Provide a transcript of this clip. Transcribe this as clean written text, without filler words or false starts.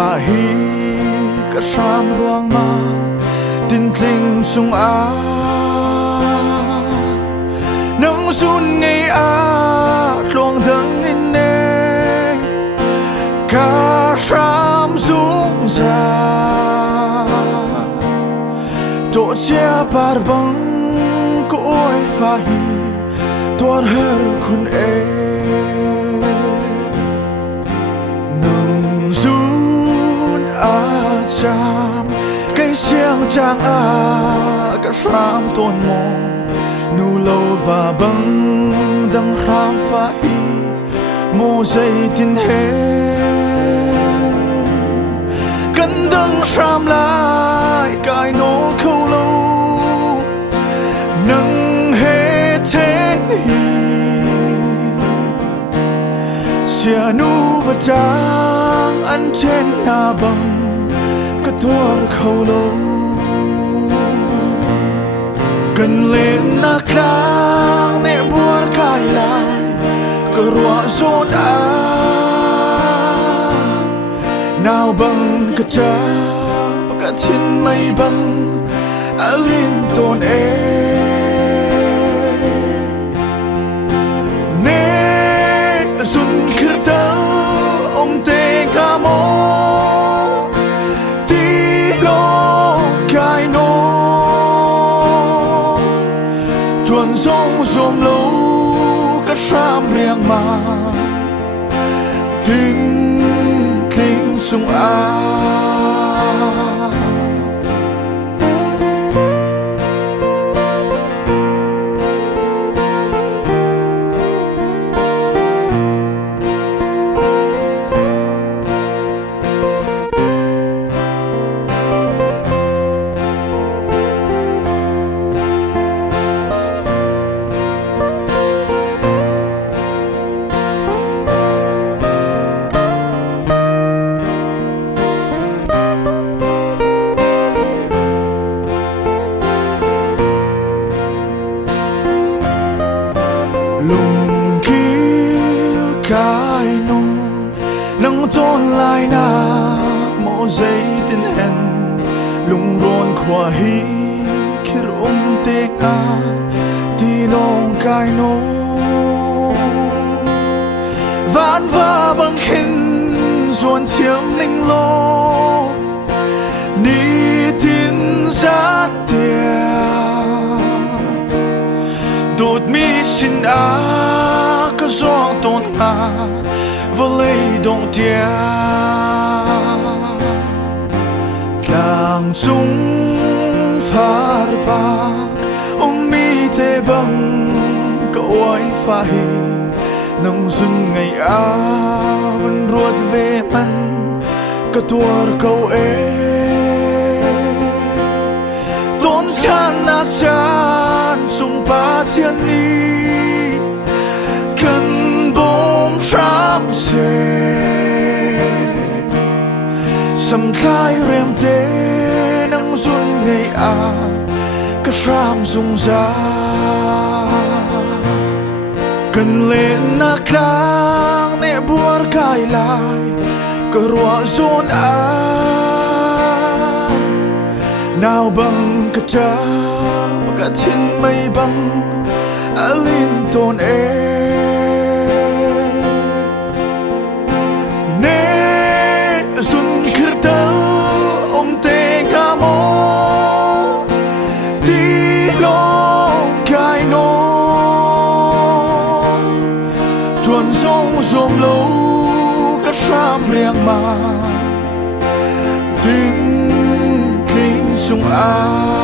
pha hi cả sam ruang ma tin thình sung a nắng sun ngày a luang dang in ne cả sam sung ra to chia par bang ko oi pha hi tuar her kun e nung sun a cham cây xiang chang a cả sam tôn mo nu lâu và băng đằng khám phá hi mô dây tin hết cân đằng sam lại cài nô khâu lâu nâng hết trên hi xia nu và trang ăn trên na bằng cái tuar khâu lâu cần lên na klang ne buar kai lai cơ rua zon a nào bằng cái cha cái thiên mây bằng alin tôn e ne zun khirta om te kamo ti lo kai no chuan sông zoom lâu cắt sam riêng mà tin thình sung a lùng kia cái nô nắng tôn lại na mô dây tin hen lùng rôn khoa hi khi tê nga ti long cái nô ván va bằng khinh ruồn thiêm linh lô ni tin gian tiền đột mi xin a cái gió tôn nga và lấy đông tia càng chung phar bạc mi te bằng cậu ai pha hi nông dun ngày a vẫn ruột về man cái tuar cậu e tôn chan na chan sung pa thiên ni cần bom ram se sam khai rem te nang zun ngày a cái ram sung ra cần lên na klang ne buar kai lai cái rua zon a nào bằng cái cha cái thiên mây bằng alin tôn e ne zun khirta om te kamo ti lo kai no chuan sông zoom lâu cái sam riêng mà tin thình sung a